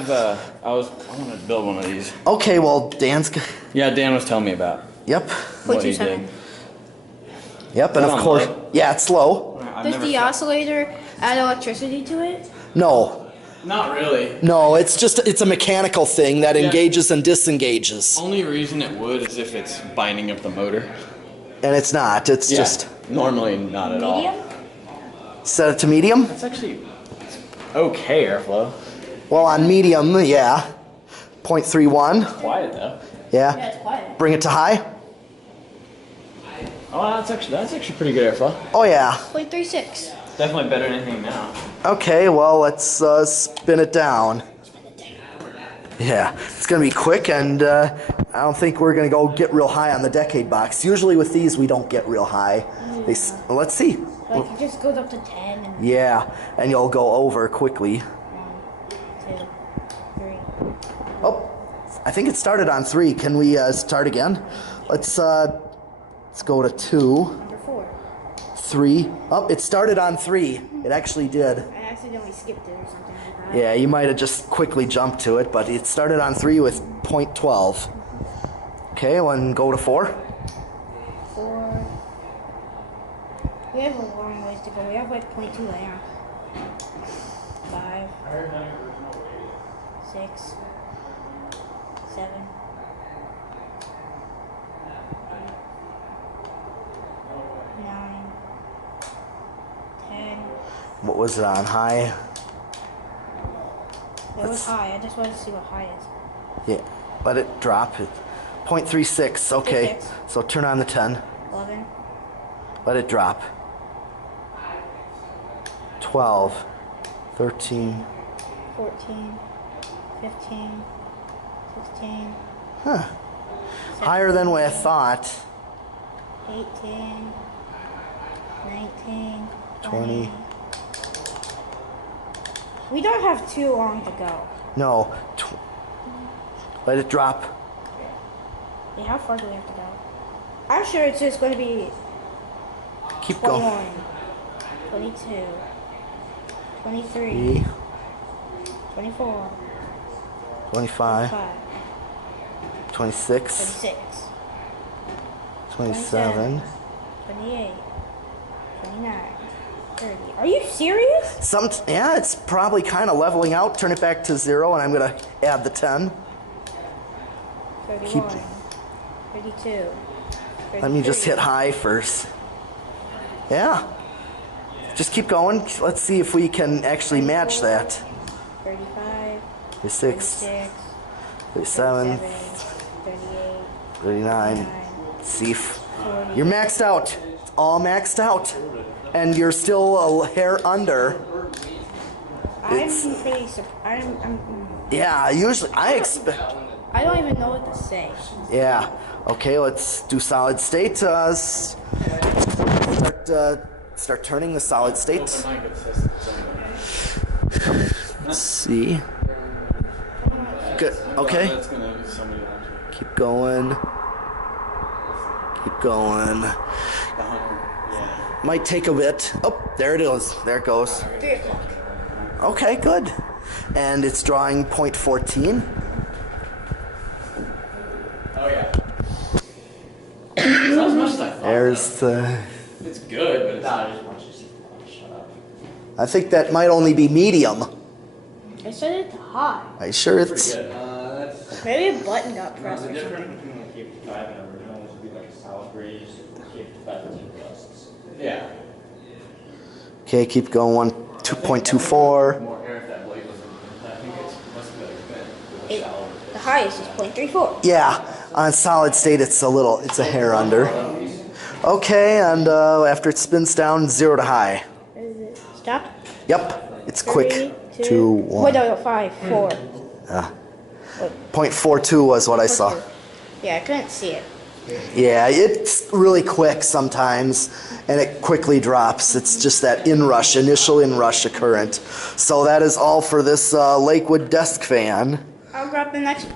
I want to build one of these. Okay, well, Yeah, Dan was telling me about. Yep. What he did. Yep, and of course, yeah, it's low. Does the oscillator add electricity to it? No. Not really. No, it's a mechanical thing that engages and disengages. Only reason it would is if it's binding up the motor. And it's not. It's just normally not at all. Medium? Set it to medium. It's actually okay airflow. Well, on medium, yeah. 0.31. Quiet though. Yeah. Yeah, it's quiet. Bring it to high. Oh, that's actually pretty good airflow. Oh yeah. 0.36. Definitely better than anything now. Okay, well, let's spin it down. Yeah, it's gonna be quick, and I don't think we're gonna go get real high on the decade box. Usually with these, we don't get real high. Well, let's see. Like it just goes up to 10 and Yeah, and you'll go over quickly. 1, 2, 3. Oh, I think it started on 3. Can we start again? Let's go to 2, Number 4. 3. Oh, it started on 3. It actually did. I accidentally skipped it or something like that. Yeah, you might have just quickly jumped to it, but it started on 3 with 0.12. Okay, well, then go to 4. 4. We have a long ways to go. We have like 0.2 there. 5. 6. 7. 9. 10. What was it on high? It was high. I just wanted to see what high is. Yeah, let it drop. 0.36, okay. 0.36. So turn on the 10. 11. Let it drop. 12, 13. 14. 15. 16. Huh. Higher than what I thought. 18. 19. 20. We don't have too long to go. No. Let it drop. Yeah, how far do we have to go? I'm sure it's just going to be Keep 21, going. 22, 23, 24, 25, 25, 26, 26, 27. 28, 29, 30. Are you serious? Yeah, it's probably kind of leveling out. Turn it back to 0, and I'm going to add the 10. 31, 32, Let me just hit high first. Yeah. Just keep going. Let's see if we can actually match that. 35, 36, 36, 37, 38, 39. See if you're maxed out. It's all maxed out. And you're still a hair under. I'm pretty surprised. Yeah, usually I expect. I don't even know what to say. Yeah. Okay, let's do solid state. Start turning the solid state. Let's see. Good. Okay. Keep going. Keep going. Might take a bit. Oh, there it is. There it goes. 3 o'clock. Okay, good. And it's drawing 0.14. Oh yeah. It's not as much as I thought. There's the. It's good, but it's not as much as I think that might only be medium. I set it to high. Are you sure it's? Maybe a button got pressed or The something. difference between the KF5 and original would be like a solid gray, KF5 with two busts. Yeah. Okay, keep going. 2.24. More air if that blade was in. I think it must have been It, the highest is 0.34. Yeah, on solid state it's a hair under. Okay, and after it spins down, 0 to high. Is it stop? Yep, it's quick. 3, 2, 1. Wait, no, 5, 4. 0.42 was what I saw. Yeah, I couldn't see it. Yeah, it's really quick sometimes, and it quickly drops. It's just that initial inrush of current. So that is all for this Lakewood desk fan. I'll grab the next